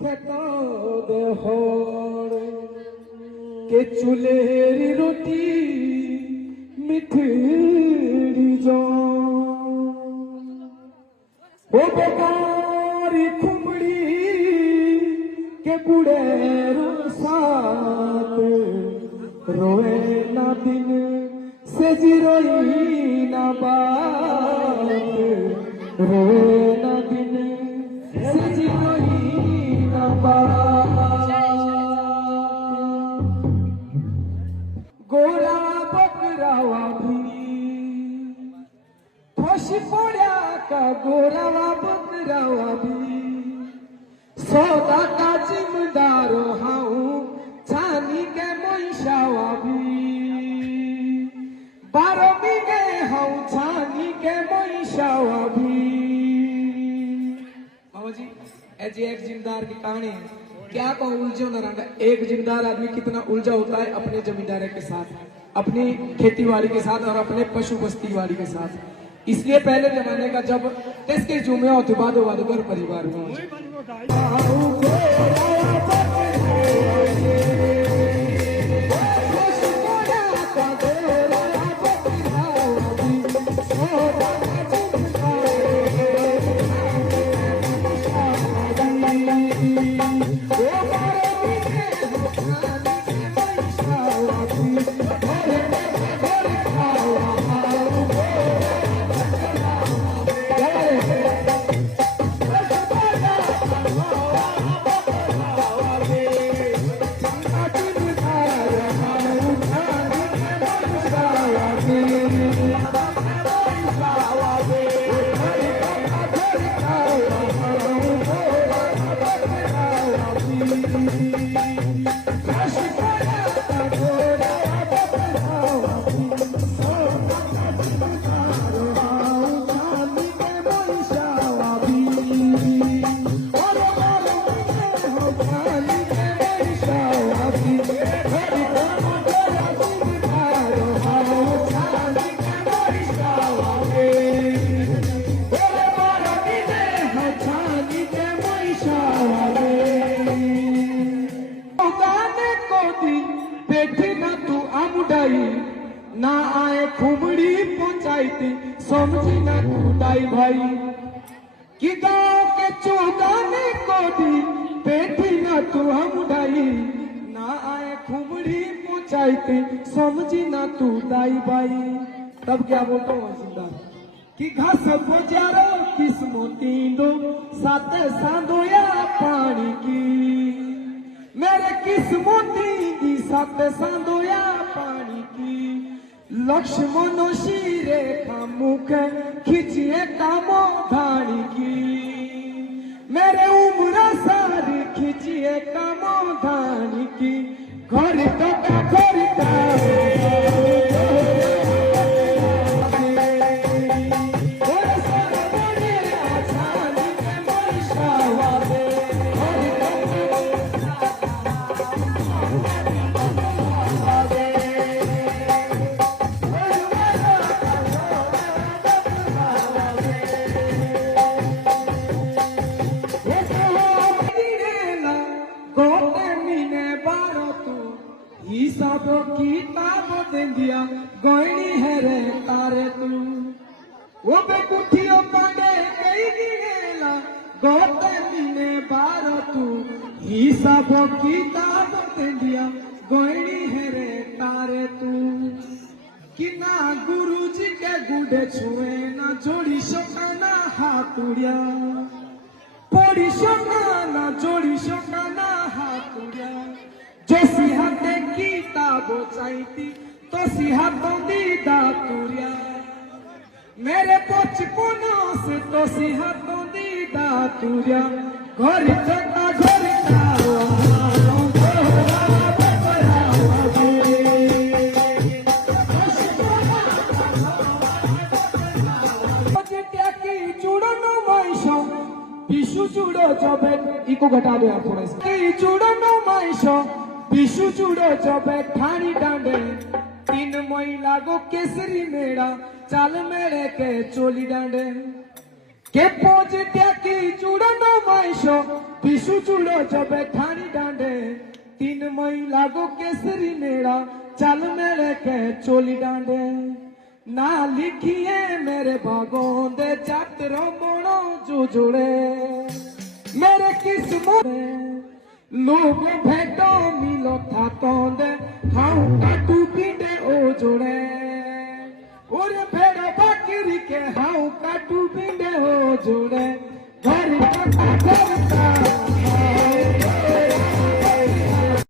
খেতা দেহর के चूल्हेरी रोटी मिठड़ी जो ओ बेकारी खुमड़ी के बुढ़े साथ रोए ना दिन से जिरोई ना बात रोए ना दिन से जिरोई ना बात गोरा बकरावा भी फसी पड़ा का गोरावा बकरावा भी सौदा का जिम्मेदार हाऊ छानी के मैशावा भी 12 बीघे हाऊ छानी के मैशावा भी। बाबा जी ऐसी एक जिम्मेदार की कहानी है। क्या को उलझो न रंगा। एक जिम्मेदार आदमी कितना उलझा होता है अपने जमींदार के साथ, अपनी खेती बाड़ी के साथ और अपने पशु बस्ती बाड़ी के साथ। इसलिए पहले जमाने का जब के जुमे होते बादो घर परिवार में ना आए खुमड़ी पंचायती समझी ना दाई भाई कि गाँव के चौगाने को दी बेटी ना तू हम दाई ना आए खुमड़ी पंचायती समझी ना तू दाई भाई। तब क्या बोलता हूँ जिंदार कि घास बजारो किस्मती दो साते सांदोया पानी की मेरे किस्मती दी साते सांदोया पानी की लक्ष्मण शिरे का मुख खिंचिए कामो धानी की मेरे उम्र सारी खिंचिए कामो धानी की घर तो का घर का हिसाब किताब दे दिया गोइनी है रे तारे तू वो बेकुठियो पांडे कई गिनेला गोते मिने बार तू हिसाब किताब दे दिया गोइनी है रे तारे तू कि ना गुरुजी के गुडे छुए ना जोड़ी शोका ना हाथुड़िया पड़ी शोका ना जोड़ी शोका ना हाथुड़िया जो सिहाते किताबो चाहती तो सिहातों दी दातुरिया मेरे बचपना से तो सिहातों दी दातुरिया घर चका घर विशु चूड़ो जबे इको घटा दो यार थोड़ा सा चूड़ो नो माइशो विशु चूड़ो जबे ठाणी डांडे 3 महिला गो केसरी मेड़ा चाल मेरे के चोली डांडे के पोज ट्याकी चूड़नो माइशो पिशु चूड़ो जबे ठानी डांडे 3 मई लागो केसरी मेरा चल मेरे के चोली डांडे ना लिखिए मेरे बागों दे चातरो मोड़ो जो जुड़े मेरे किस्मत लोग भेटो मिलो था तोंदे खाऊं काटू पींदे ओ जोड़े और भेड़ो बकरी के हाउ काटू पींदे ओ जोड़े घर का